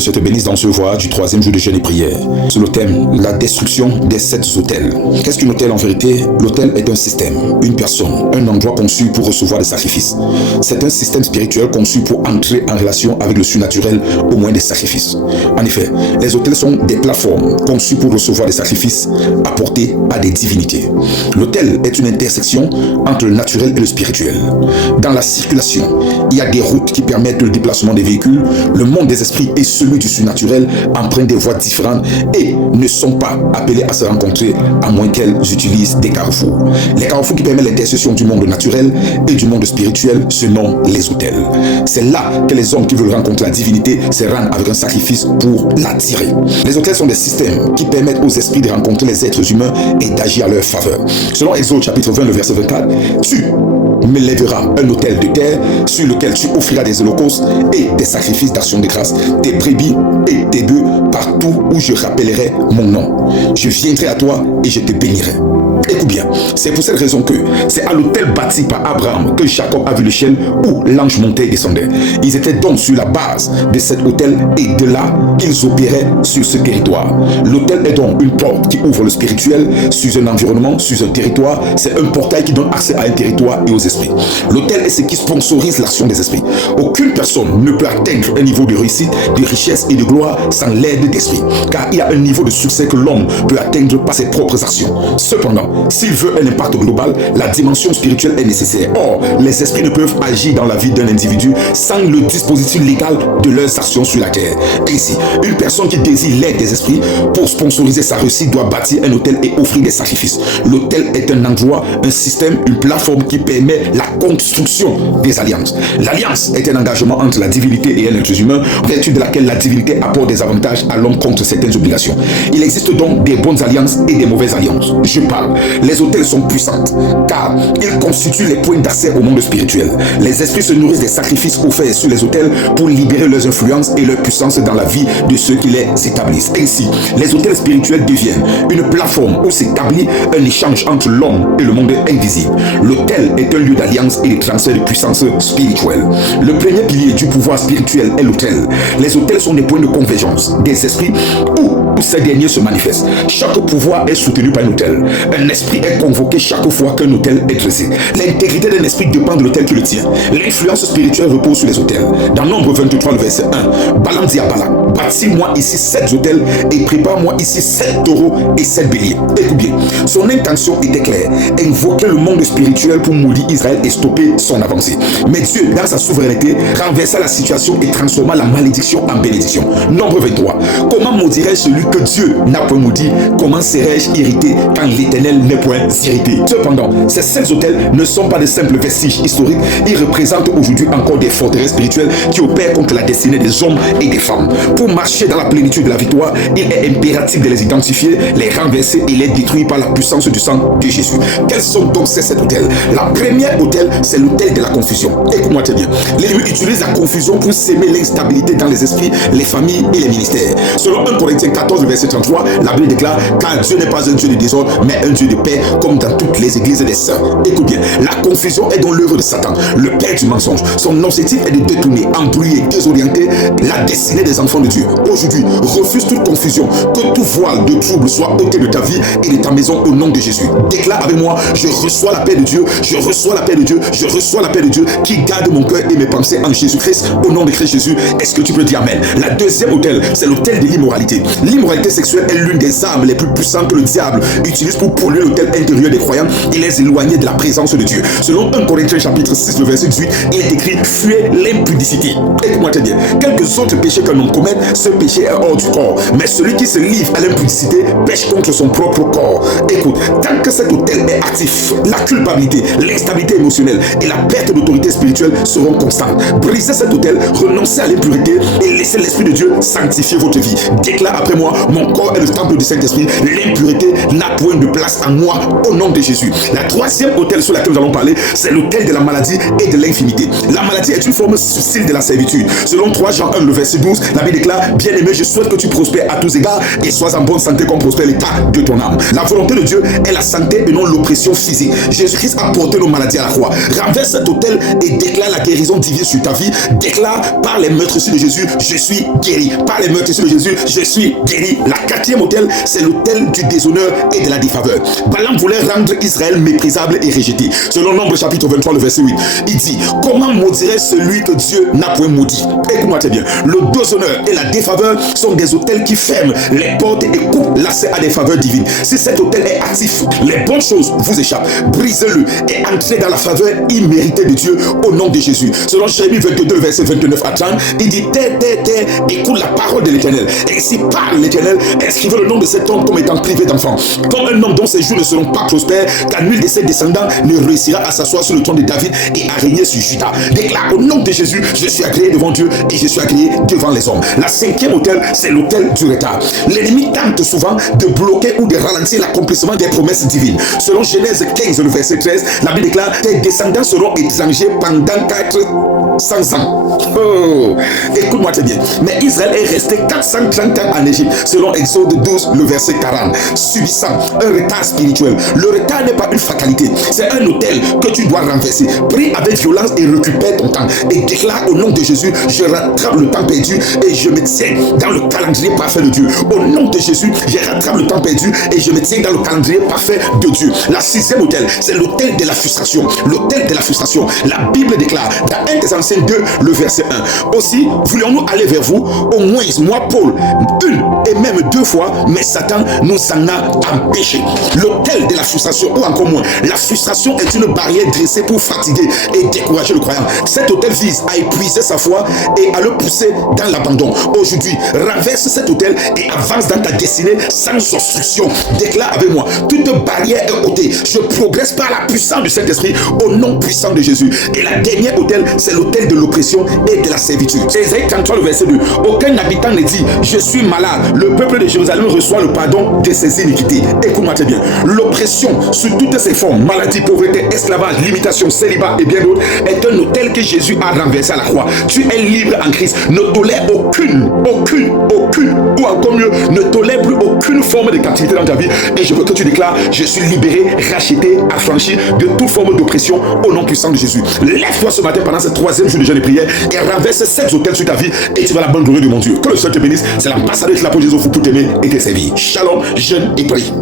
L'éternel se te bénisse dans ce voie du 3e jour de jeûne et prière. Sur le thème, la destruction des 7 autels. Qu'est-ce qu'un autel en vérité? L'autel est un système, une personne, un endroit conçu pour recevoir des sacrifices. C'est un système spirituel conçu pour entrer en relation avec le surnaturel au moyen des sacrifices. En effet, les autels sont des plateformes conçues pour recevoir des sacrifices apportés à des divinités. L'autel est une intersection entre le naturel et le spirituel. Dans la circulation, il y a des routes qui permettent le déplacement des véhicules. Le monde des esprits et celui du surnaturel empruntent des voies différentes et ne sont pas appelés à se rencontrer à moins qu'elles utilisent des carrefours. Les carrefours qui permettent l'intersection du monde naturel et du monde spirituel se nomment les autels. C'est là que les hommes qui veulent rencontrer la divinité se rendent avec un sacrifice pour l'attirer. Les autels sont des systèmes qui permettent aux esprits de rencontrer les êtres humains et d'agir à leur faveur. Selon Exode chapitre 20, le verset 24, tu me lèveras un autel de terre sur lequel tu offriras des holocaustes et des sacrifices d'action de grâce, tes brebis et tes bœufs partout où je rappellerai mon nom. Je viendrai à toi et je te bénirai. Écoute bien, c'est pour cette raison que c'est à l'autel bâti par Abraham que Jacob a vu l'échelle où l'ange montait et descendait. Ils étaient donc sur la base de cet autel et de là qu'ils opéraient sur ce territoire. L'autel est donc une porte qui ouvre le spirituel sur un environnement, sur un territoire. C'est un portail qui donne accès à un territoire et aux esprits. L'autel est ce qui sponsorise l'action des esprits. Aucune personne ne peut atteindre un niveau de réussite, de richesse et de gloire sans l'aide d'esprit, car il y a un niveau de succès que l'homme peut atteindre par ses propres actions. Cependant, s'il veut un impact global, la dimension spirituelle est nécessaire. Or, les esprits ne peuvent agir dans la vie d'un individu sans le dispositif légal de leurs actions sur la terre. Ainsi, une personne qui désire l'aide des esprits pour sponsoriser sa réussite doit bâtir un autel et offrir des sacrifices. L'autel est un endroit, un système, une plateforme qui permet la construction des alliances. L'alliance est un engagement entre la divinité et un être humain, en vertu de laquelle la divinité apporte des avantages à l'homme contre certaines obligations. Il existe donc des bonnes alliances et des mauvaises alliances. Je parle. Les autels sont puissants car ils constituent les points d'accès au monde spirituel. Les esprits se nourrissent des sacrifices offerts sur les autels pour libérer leurs influences et leur puissance dans la vie de ceux qui les établissent. Ainsi, les autels spirituels deviennent une plateforme où s'établit un échange entre l'homme et le monde invisible. L'autel est un lieu d'alliance et de transfert de puissance spirituelle. Le premier pilier du pouvoir spirituel est l'autel. Les autels sont des points de convergence des esprits où ces derniers se manifestent. Chaque pouvoir est soutenu par un autel. Un esprit est convoqué chaque fois qu'un autel est dressé. L'intégrité d'un esprit dépend de l'autel qui le tient. L'influence spirituelle repose sur les autels. Dans Nombre 23, le verset 1, Balaam dit à Balak, bâtis-moi ici 7 autels et prépare-moi ici 7 taureaux et 7 béliers. Écoute bien, son intention était claire, invoquer le monde spirituel pour maudire Israël et stopper son avancée. Mais Dieu, dans sa souveraineté, renversa la situation et transforma la malédiction en bénédiction. Nombre 23, comment maudirais-je celui que Dieu n'a point maudit? Comment serais-je irrité quand l'Éternel n'est point irrité? Cependant, ces 7 autels ne sont pas de simples vestiges historiques. Ils représentent aujourd'hui encore des forteresses spirituelles qui opèrent contre la destinée des hommes et des femmes. Pour marcher dans la plénitude de la victoire, il est impératif de les identifier, les renverser et les détruire par la puissance du sang de Jésus. Quels sont donc ces 7 autels? La première autel, c'est l'autel de la confusion. Écoute-moi très bien. L'ennemi utilise la confusion pour s'aimer l'instabilité dans les esprits, les familles et les ministères. Selon 1 Corinthiens 14, verset 33, la Bible déclare, car Dieu n'est pas un Dieu de désordre, mais un Dieu de paix, comme dans toutes les églises des saints. Écoute bien, la confusion est dans l'œuvre de Satan, le père du mensonge. Son objectif est de détourner, embrouiller, désorienter la destinée des enfants de Dieu. Aujourd'hui, refuse toute confusion, que tout voile de trouble soit ôté de ta vie et de ta maison au nom de Jésus. Déclare avec moi, je reçois la paix de Dieu, je reçois la paix de Dieu, je reçois la paix de Dieu qui garde mon cœur et mes pensées en Jésus-Christ, au nom de Christ Jésus. Est-ce que tu peux dire amen? La deuxième autel, c'est l'autel de l'immoralité. L'immoralité sexuelle est l'une des armes les plus puissantes que le diable utilise pour polluer l'autel intérieur des croyants et les éloigner de la présence de Dieu. Selon 1 Corinthiens chapitre 6, le verset 18, il est écrit, fuyez l'impudicité. Écoute-moi très bien. Quelques autres péchés qu'un homme commet, ce péché est hors du corps. Mais celui qui se livre à l'impudicité pêche contre son propre corps. Écoute, tant que cet autel est actif, la culpabilité, l'instabilité émotionnelle et la perte d'autorité spirituelle seront constantes. Brisez cet autel, renoncez à l'impurité et laissez l'Esprit de Dieu sanctifier votre vie. Déclare après moi, mon corps est le temple du Saint-Esprit. L'impureté n'a point de place en moi au nom de Jésus. La troisième autel sur laquelle nous allons parler, c'est l'autel de la maladie et de l'infimité. La maladie est une forme subtile de la servitude. Selon 3 Jean 1, le verset 12, la Bible déclare: bien-aimé, je souhaite que tu prospères à tous égards et sois en bonne santé comme prospère l'état de ton âme. La volonté de Dieu est la santé et non l'oppression physique. Jésus-Christ a porté nos maladies à la croix. Renverse cet autel et déclare la guérison divine sur ta vie. Déclare: par les meurtrissures de Jésus, je suis guéri. Par les meurtrissures de Jésus, je suis guéri. La quatrième autel, c'est l'autel du déshonneur et de la défaveur. Balaam voulait rendre Israël méprisable et rejeté. Selon Nombre chapitre 23, le verset 8, il dit: comment maudirait celui que Dieu n'a point maudit? Écoute-moi très bien. Le déshonneur et la défaveur sont des autels qui ferment les portes et coupent l'accès à des faveurs divines. Si cet autel est actif, les bonnes choses vous échappent. Brisez-le et entrez dans la faveur imméritée de Dieu au nom de Jésus. Selon Jérémie 22, verset 29 à 30, il dit: terre, écoute la parole de l'Éternel. Et si parle l'Éternel, inscrivez le nom de cet homme comme étant privé d'enfant, comme un homme dont ses jours ne seront pas prospères, car nul de ses descendants ne réussira à s'asseoir sur le trône de David et à régner sur Juda. Déclare: au nom de Jésus, je suis agréé devant Dieu et je suis agréé devant les hommes. La cinquième autel, c'est l'autel du retard. L'ennemi tente souvent de bloquer ou de ralentir l'accomplissement des promesses divines. Selon Genèse 15, le verset 13, la Bible déclare: tes descendants seront étrangers pendant 400 ans. Oh, écoute-moi très bien. Mais Israël est resté 430 ans en Égypte, selon Exode 12, le verset 40, subissant un retard spirituel. Le retard n'est pas une fatalité, c'est un autel que tu dois renverser. Prie avec violence et récupère ton temps. Et déclare: au nom de Jésus, je rattrape le temps perdu et je me tiens dans le calendrier parfait de Dieu. Au nom de Jésus, je rattrape le temps perdu et je me tiens dans le calendrier parfait de Dieu. La sixième autel, c'est l'autel de la frustration. L'autel de la frustration. La Bible déclare dans 1 Thessaloniciens 2, le verset 1. Aussi, voulions-nous aller vers vous, au moins moi, Paul, une et même 2 fois, mais Satan nous en a empêchés. L'autel de la frustration, ou encore moins, la frustration est une barrière dressée pour fatiguer et décourager le croyant. Cet autel vise à épuiser sa foi et à le pousser dans l'abandon. Aujourd'hui, renverse cet autel et avance dans ta destinée sans obstruction. Déclare avec moi: toute barrière est ôtée. Je progresse par la puissance du Saint-Esprit au nom puissant de Jésus. Et la dernière autel, c'est l'autel de l'oppression et de la servitude. Ésaïe 33, le verset 2. Aucun habitant ne dit: je suis malade. Le peuple de Jérusalem reçoit le pardon de ses iniquités. Écoute-moi très bien. L'oppression sous toutes ses formes, maladie, pauvreté, esclavage, limitation, célibat et bien d'autres, est un autel que Jésus a renversé à la croix. Tu es libre en Christ. Ne tolère aucune, ou encore mieux, ne tolère plus aucune forme de captivité dans ta vie. Et je veux que tu déclares: je suis libéré, racheté, affranchi de toute forme d'oppression au nom puissant de Jésus. Lève-toi ce matin pendant ce 3e jour de jeûne et prière et renverse 7 autels sur ta vie et tu vas la bonne gloire de mon Dieu. Que le Seigneur te bénisse. C'est l'ambassadeur de la peau de Jésus pour t'aimer et te servir. Shalom, jeûne et prie.